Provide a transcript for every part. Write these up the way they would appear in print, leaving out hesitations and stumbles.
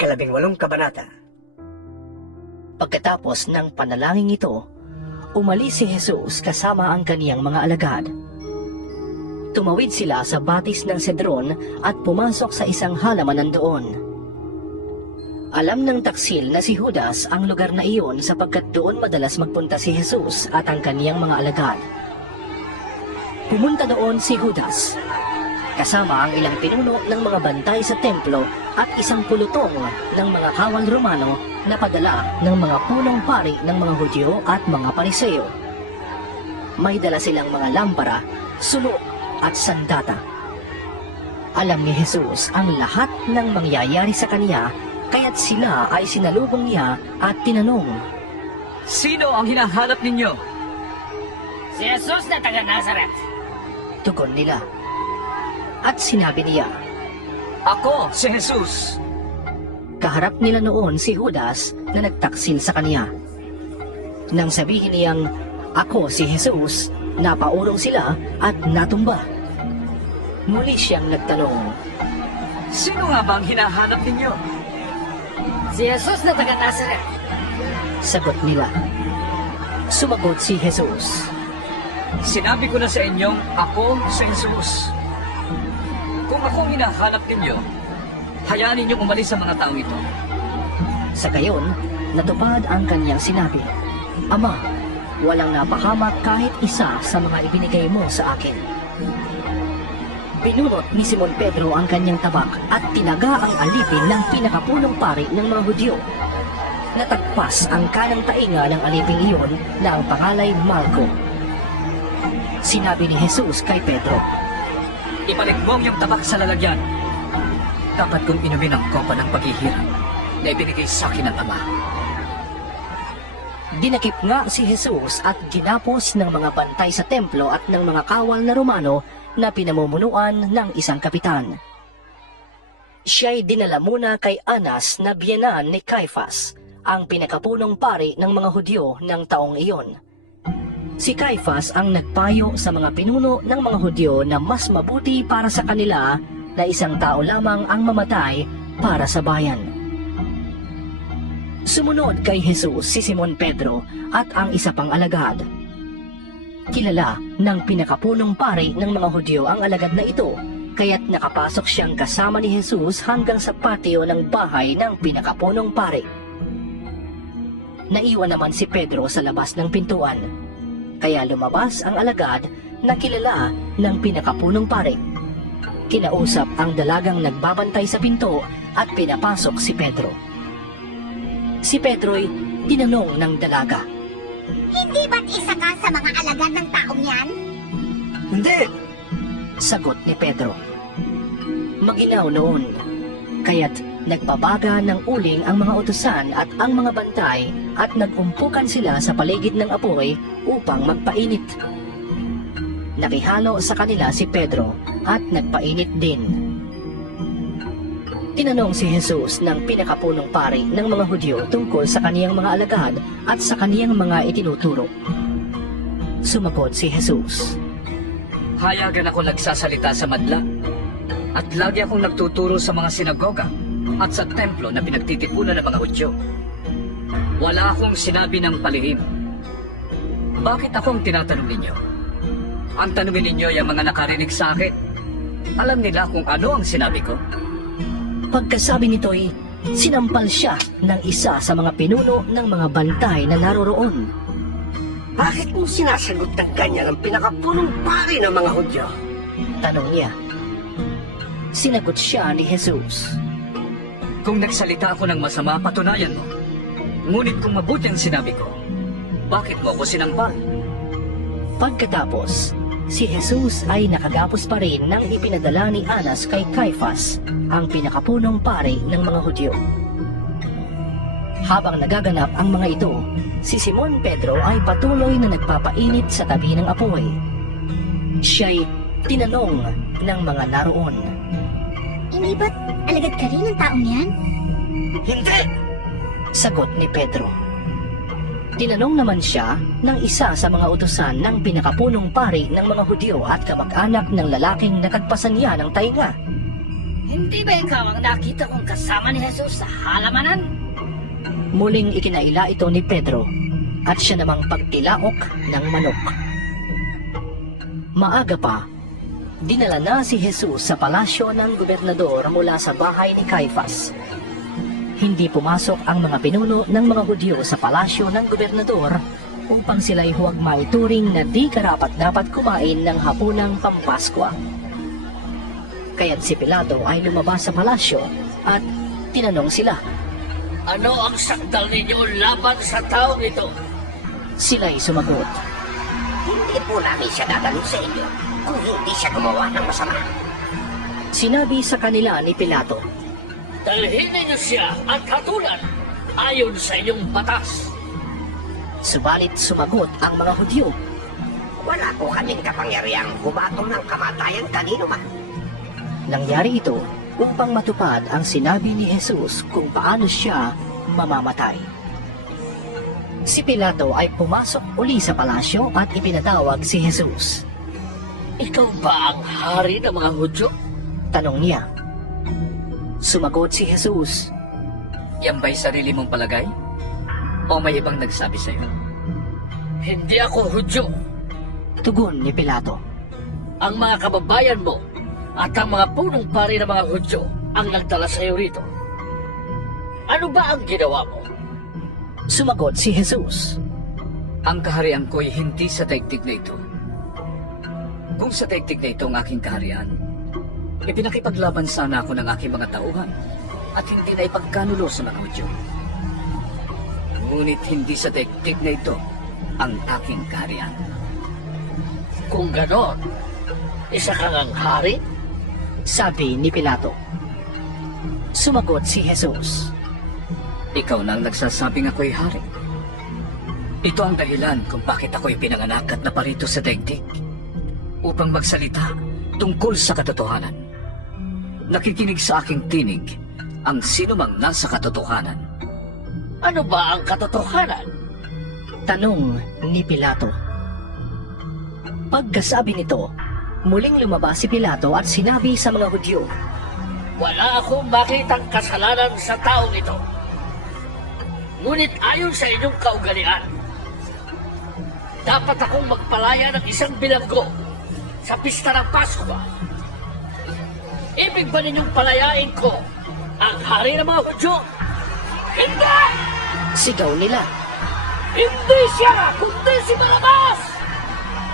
ika-18 kabanata. Pagkatapos ng panalangin ito, umalis si Jesus kasama ang kaniyang mga alagad. Tumawid sila sa batis ng Cedron at pumasok sa isang halamanan doon. Alam ng taksil na si Judas ang lugar na iyon sapagkat doon madalas magpunta si Jesus at ang kaniyang mga alagad. Pumunta doon si Judas, kasama ang ilang pinuno ng mga bantay sa templo at isang pulutong ng mga kawal Romano na padala ng mga punong pari ng mga Hudyo at mga Pariseo. May dala silang mga lampara, suno at sandata. Alam ni Jesus ang lahat ng mangyayari sa kanya, kaya't sila ay sinalubong niya at tinanong, Sino ang hinahanap ninyo? Si Jesus na taga Nazaret. Tugon nila. At sinabi niya, Ako si Jesus. kaharap nila noon si Judas na nagtaksil sa kanya. Nang sabihin niyang, Ako si Jesus, napaurong sila at natumba. Muli siyang nagtanong, Sino nga ba ang hinahanap ninyo? Si Jesus na taga Nazaret. sagot nila. Sumagot si Jesus, Sinabi ko na sa inyong ako si Jesus. Kung ako ang hinahanap ninyo, hayaan ninyong umalis sa mga taong ito. Sa gayon, natupad ang kanyang sinabi, Ama, walang napahamak kahit isa sa mga ibinigay mo sa akin. Binunot ni Simon Pedro ang kanyang tabak at tinaga ang alipin ng pinakapunong pari ng mga Hudyo. Natagpas ang kanang tainga ng aliping iyon na ang pangalay Malco. Sinabi ni Jesus kay Pedro, Ibalik mo ang iyong tabak sa lalagyan. Dapat kong inumin ang kopa ng paghihirap na ibinigay sa akin ng Ama. Dinakip nga si Jesus at ginapos ng mga bantay sa templo at ng mga kawal na Romano na pinamumunuan ng isang kapitan. Siya'y dinala muna kay Anas na biyenan ni Caiphas, ang pinakapunong pari ng mga Hudyo ng taong iyon. Si Caiphas ang nagpayo sa mga pinuno ng mga Hudyo na mas mabuti para sa kanila na isang tao lamang ang mamatay para sa bayan. Sumunod kay Jesus si Simon Pedro at ang isa pang alagad. Kilala ng pinakapunong pari ng mga Hudyo ang alagad na ito, kaya't nakapasok siyang kasama ni Jesus hanggang sa patio ng bahay ng pinakapunong pari. Naiwan naman si Pedro sa labas ng pintuan, kaya lumabas ang alagad na kilala ng pinakapunong pari. Kinausap ang dalagang nagbabantay sa pinto at pinapasok si Pedro. Si Pedro'y tinanong ng dalaga, Hindi ba't isa ka sa mga alagad ng taong yan? Hindi! sagot ni Pedro. Maginaw noon, kaya't nagpabaga ng uling ang mga utusan at ang mga bantay at nagumpukan sila sa paligid ng apoy upang magpainit. Nakihalo sa kanila si Pedro at nagpainit din. Tinanong si Jesus ng pinakapunong pari ng mga Hudyo tungkol sa kaniyang mga alagad at sa kaniyang mga itinuturo. Sumagot si Jesus, Hayagan ako nagsasalita sa madla at lagi akong nagtuturo sa mga sinagoga at sa templo na pinagtitipunan ng mga Hudyo. Wala akong sinabi ng palihim. Bakit akong tinatanong ninyo? Ang tanungin ninyo ay ang mga nakarinig sa akin. Alam nila kung ano ang sinabi ko. Pagkasabi nito'y sinampal siya ng isa sa mga pinuno ng mga bantay na naroroon. Bakit mo sinasagot ng ganyan ang pinakapunong pari ng mga Hudyo? Tanong niya. Sinagot siya ni Jesus, Kung nagsalita ako ng masama, patunayan mo. Ngunit kung mabuti ang sinabi ko, bakit mo ako sinampal? Pagkatapos, si Jesus ay nakagapos pa rin ng ipinadala ni Anas kay Caiphas, ang pinakapunong pari ng mga Hudyo. Habang nagaganap ang mga ito, si Simon Pedro ay patuloy na nagpapainit sa tabi ng apoy. Siya'y tinanong ng mga naroon, Hindi ba't alagad ka rin ng taong yan? Hindi! sagot ni Pedro. Tinanong naman siya ng isa sa mga utusan ng pinakapunong pari ng mga Hudyo at kamag-anak ng lalaking natagpasan niya ng tainga. Hindi ba ikaw ang nakita kong kasama ni Jesus sa halamanan? Muling ikinaila ito ni Pedro at siya namang pagtilaok ng manok. Maaga pa, dinala na si Jesus sa palasyo ng gobernador mula sa bahay ni Caifas. Hindi pumasok ang mga pinuno ng mga Hudyo sa palasyo ng gobernador upang sila'y huwag maituring na di karapat-dapat kumain ng hapunang Pampaskwa. Kaya't si Pilato ay lumabas sa palasyo at tinanong sila. Ano ang sakdal ninyo laban sa taong ito? Sila'y sumagot. Hindi po namin siya dadalo sa inyo kung hindi siya gumawa ng masama. Sinabi sa kanila ni Pilato. Dalhin ninyo siya at hatulan ayon sa inyong batas. Subalit sumagot ang mga Hudyo. Wala po kaming kapangyarihang bumatong ng kamatayan kanino man. Nangyari ito upang matupad ang sinabi ni Jesus kung paano siya mamamatay. Si Pilato ay pumasok uli sa palasyo at ipinatawag si Jesus. Ikaw ba ang hari ng mga Hudyo? Tanong niya. Sumagot si Jesus. Yan ba'y sarili mong palagay? O may ibang nagsabi sa'yo? Hindi ako Hudyo. Tugon ni Pilato. Ang mga kababayan mo at ang mga punong pari ng mga Hudyo ang nagdala sa iyo rito. Ano ba ang ginawa mo? Sumagot si Jesus. Ang kaharian ko'y hindi sa daigdig na ito. Kung sa daigdig na ito ang aking kaharian, ipinakipaglaban sana ako ng aking mga tauhan at hindi na ipagkanulo sa mga Hudyo. Ngunit hindi sa daigdig na ito ang aking kaharian. Kung ganon, isa kang ang hari? Sabi ni Pilato. Sumagot si Jesus. Ikaw na ang nagsasabing ako'y hari. Ito ang dahilan kung bakit ako'y pinanganak at naparito sa daigdig upang magsalita tungkol sa katotohanan. Nakikinig sa aking tinig ang sinumang nasa katotohanan. Ano ba ang katotohanan? Tanong ni Pilato. Pagkasabi nito, muling lumabas si Pilato at sinabi sa mga Hudyo. Wala akong makitang kasalanan sa taong ito. Ngunit ayon sa inyong kaugalian, dapat akong magpalaya ng isang bilanggo sa pista ng Paskwa. Ibig ba ninyong palayain ko ang hari ng mga Hudyo? Hindi! Sigaw nila. Hindi siya, kundi si Barabas!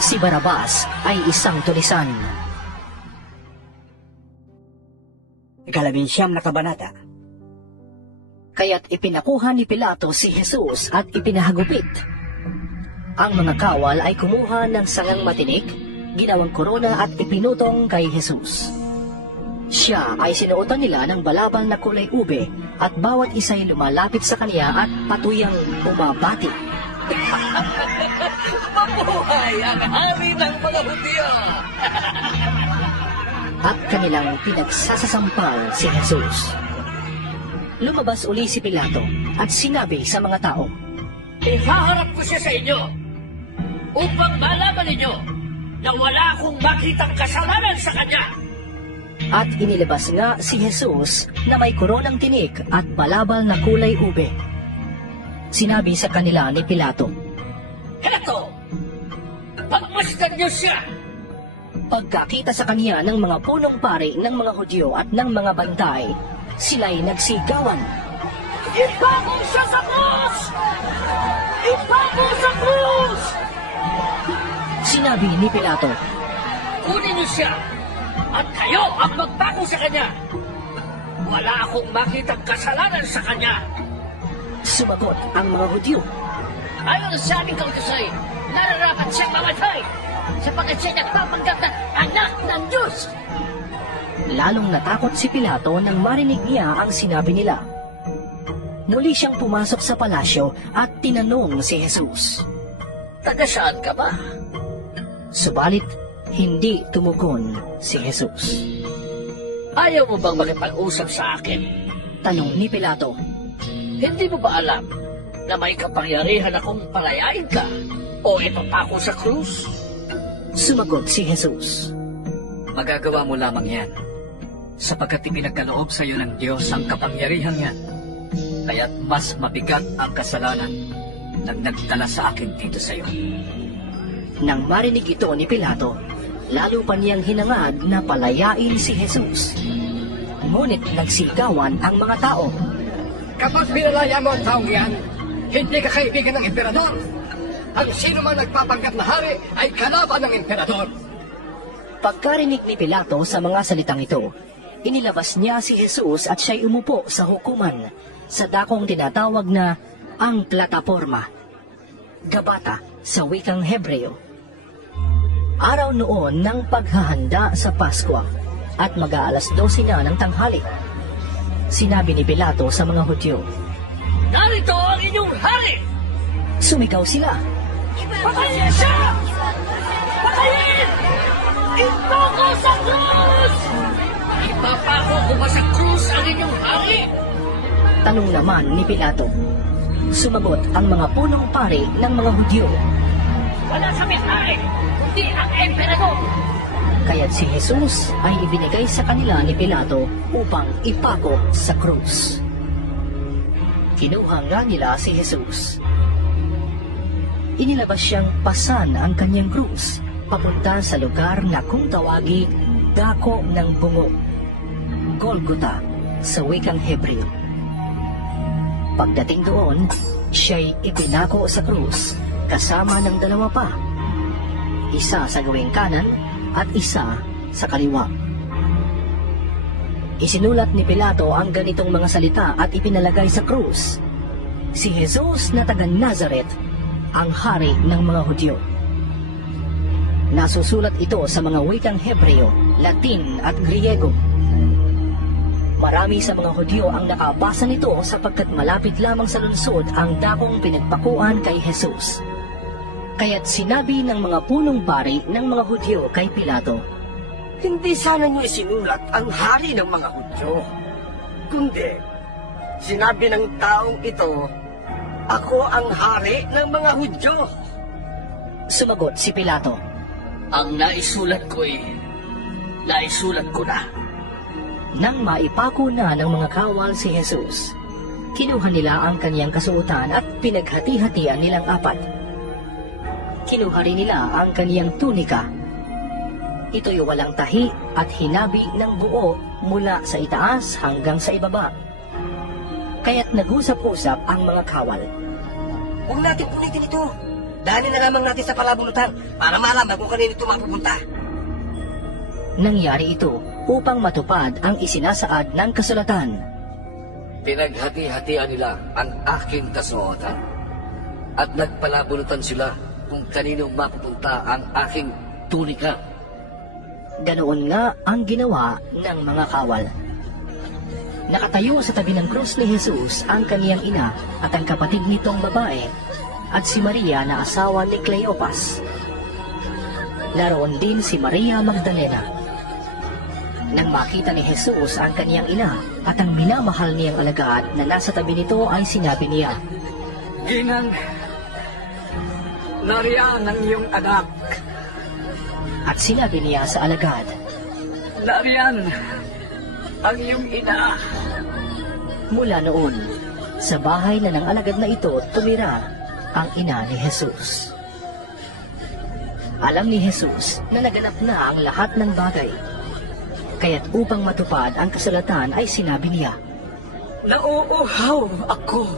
Si Barabas ay isang tulisan. 19 na kabanata. Kaya't ipinakuha ni Pilato si Jesus at ipinahagupit. Ang mga kawal ay kumuha ng sangang matinik, ginawang korona at ipinutong kay Jesus. Siya ay sinuotan nila ng balabal na kulay ube at bawat isa'y lumalapit sa kanya at patuyang bumabati. Mabuhay ang hari ng mga Hudyo! At kanilang pinagsasasampal si Jesus. Lumabas uli si Pilato at sinabi sa mga tao, Ihaharap ko siya sa inyo upang malaman ninyo na wala akong makitang kasalanan sa kanya. at inilabas nga si Jesus na may koronang tinik at balabal na kulay ube. Sinabi sa kanila ni Pilato, Heto! Pagmasdan niyo siya! Pagkakita sa kanya ng mga punong pari ng mga Hudyo at ng mga bantay, sila'y nagsigawan. Ibago siya sa krus! Ibago sa krus! Sinabi ni Pilato, Kunin niyo siya at kayo ang magbago sa kanya. Wala akong makitang kasalanan sa kanya. sumagot ang mga Hudyo. Ayon sa aming kautusan, nararapat siyang mamatay sapagkat siya nagpapanggap na anak ng Diyos. Lalong natakot si Pilato nang marinig niya ang sinabi nila. Muli siyang pumasok sa palasyo at tinanong si Jesus. Taga saan ka ba? Subalit, hindi tumugon si Jesus. Ayaw mo bang makipag-usap sa akin? Tanong ni Pilato. Hindi mo ba alam na may kapangyarihan akong palayain ka o ipapako sa krus? Sumagot si Jesus. Magagawa mo lamang yan sapagkat ipinagkaloob sa iyo ng Diyos ang kapangyarihan yan. Kaya't mas mabigat ang kasalanan nang nagdala sa akin dito sa iyo. Nang marinig ito ni Pilato, lalo pa niyang hinangad na palayain si Jesus. Ngunit nagsigawan ang mga tao. Kapag pinalaya mo ang taong yan, hindi ka kaibigan ng emperador. Ang sino man nagpapanggap na hari ay kalaban ng emperador. Pagkarinig ni Pilato sa mga salitang ito, inilabas niya si Jesus at siya'y umupo sa hukuman sa dakong tinatawag na ang plataporma, Gabata sa wikang Hebreo. Araw noon ng paghahanda sa Pasko at mag-aalas 12 na ng tanghali. Sinabi ni Pilato sa mga Hudyo, Narito ang inyong hari! sumigaw sila. Patayin siya! Patayin! Ipako sa krus! Ipapako ko ba sa krus ang inyong hari? Tanong naman ni Pilato. Sumagot ang mga punong pari ng mga Hudyo. Wala kami hari, kundi ang emperador! Kaya't si Jesus ay ibinigay sa kanila ni Pilato upang ipako sa krus. Kinuha nga nila si Jesus. Inilabas siyang pasan ang kanyang krus papunta sa lugar na kung tawagi Dako ng Bungo, Golgota sa wikang Hebreo. Pagdating doon, siya'y ipinako sa krus kasama ng dalawa pa, isa sa gawing kanan at isa sa kaliwa. Isinulat ni Pilato ang ganitong mga salita at ipinalagay sa krus: si Jesus na taga Nazaret, ang hari ng mga Hudyo. Nasusulat ito sa mga wikang Hebreo, Latin at Griego. Marami sa mga Hudyo ang nakabasa nito sapagkat malapit lamang sa lungsod ang dakong pinagpakuan kay Jesus. Kaya't sinabi ng mga punong pari ng mga Hudyo kay Pilato, Hindi sana niyo isinulat ang hari ng mga Hudyo. Kundi, sinabi ng taong ito, ako ang hari ng mga Hudyo. Sumagot si Pilato, Ang naisulat ko na. nang maipako na ng mga kawal si Jesus, kinuha nila ang kaniyang kasuotan at pinaghati-hatian nilang apat. Kinuha rin nila ang kaniyang tunika. Ito'y walang tahi at hinabi ng buo mula sa itaas hanggang sa ibaba. Kaya't nag-usap-usap ang mga kawal. Huwag natin punitin ito. Daanin na lamang natin sa palabunutan para malaman kung kanino ito mapupunta. Nangyari ito upang matupad ang isinasaad ng kasulatan. Pinaghati-hatian nila ang aking kasuotan at nagpalabunutan sila kung kanino mapupunta ang aking tunika. Ganoon nga ang ginawa ng mga kawal. Nakatayo sa tabi ng krus ni Jesus ang kaniyang ina at ang kapatid nitong babae at si Maria na asawa ni Cleopas. Naroon din si Maria Magdalena. Nang makita ni Jesus ang kaniyang ina at ang minamahal niyang alagad na nasa tabi nito ay sinabi niya, Ginang, nariyan ang iyong anak. at sinabi niya sa alagad, Nariyan ang iyong ina. Mula noon, sa bahay na ng alagad na ito tumira ang ina ni Jesus. Alam ni Jesus na naganap na ang lahat ng bagay. Kaya't upang matupad ang kasulatan ay sinabi niya, Nauuhaw ako.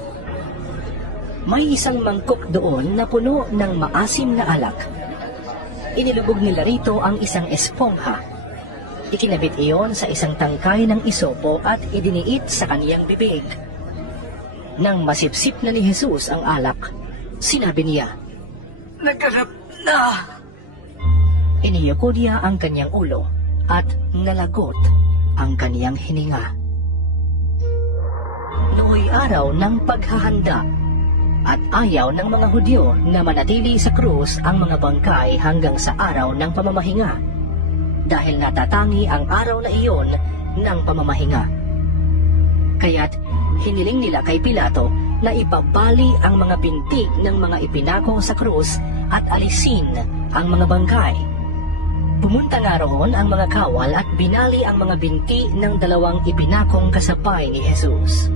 may isang mangkok doon na puno ng maasim na alak. Inilubog nila rito ang isang espongha. Ikinabit iyon sa isang tangkay ng isopo at idiniit sa kaniyang bibig. Nang masipsip na ni Jesus ang alak, sinabi niya, Naganap na. iniyuko niya ang kanyang ulo at nalagot ang kaniyang hininga. Nooy araw ng paghahanda at ayaw ng mga Hudyo na manatili sa krus ang mga bangkay hanggang sa araw ng pamamahinga dahil natatangi ang araw na iyon ng pamamahinga. Kaya't hiniling nila kay Pilato na ipabali ang mga pintig ng mga ipinako sa krus at alisin ang mga bangkay. Pumunta nga roon ang mga kawal at binali ang mga binti ng dalawang ipinakong kasabay ni Jesus.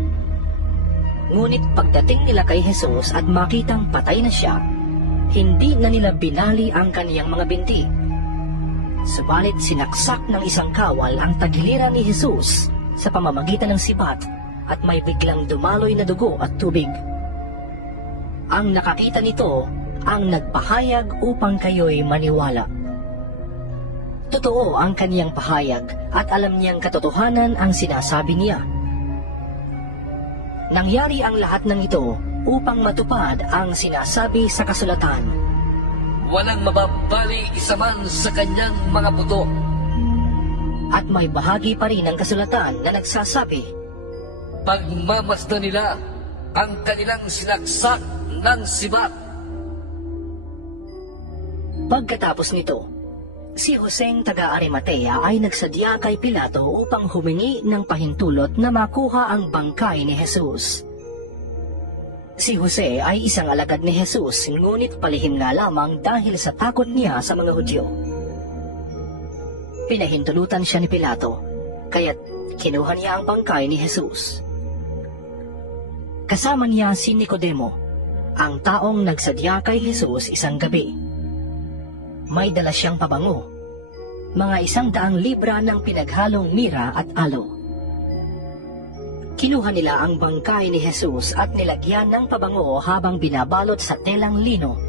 Ngunit pagdating nila kay Jesus at makitang patay na siya, hindi na nila binali ang kaniyang mga binti. Subalit sinaksak ng isang kawal ang tagiliran ni Jesus sa pamamagitan ng sibat at may biglang dumaloy na dugo at tubig. Ang nakakita nito ang nagpahayag upang kayo'y maniwala. Totoo ang kaniyang pahayag at alam niyang katotohanan ang sinasabi niya. Nangyari ang lahat ng ito upang matupad ang sinasabi sa kasulatan. Walang mababali isa man sa kanyang mga buto. At may bahagi pa rin ng kasulatan na nagsasabi, Pagmamasdan nila ang kanilang sinaksak ng sibat. Pagkatapos nito, si Joseng taga-Arimatea ay nagsadya kay Pilato upang humingi ng pahintulot na makuha ang bangkay ni Jesus. Si Jose ay isang alagad ni Jesus, ngunit palihim nga lamang dahil sa takot niya sa mga Hudyo. Pinahintulutan siya ni Pilato, kaya't kinuha niya ang bangkay ni Jesus. Kasama niya si Nicodemo, ang taong nagsadya kay Jesus isang gabi. May dala siyang pabango, mga 100 libra ng pinaghalong mira at aloe. Kinuha nila ang bangkay ni Jesus at nilagyan ng pabango habang binabalot sa telang lino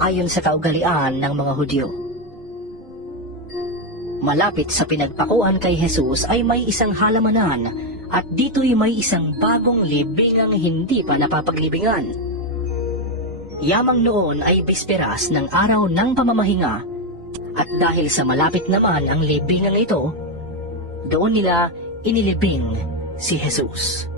ayon sa kaugalian ng mga Hudyo. Malapit sa pinagpakuan kay Jesus ay may isang halamanan at dito'y may isang bagong libingang hindi pa napapaglibingan. Yamang noon ay bisperas ng araw ng pamamahinga at dahil sa malapit naman ang libingang ito, doon nila inilibing si Jesus.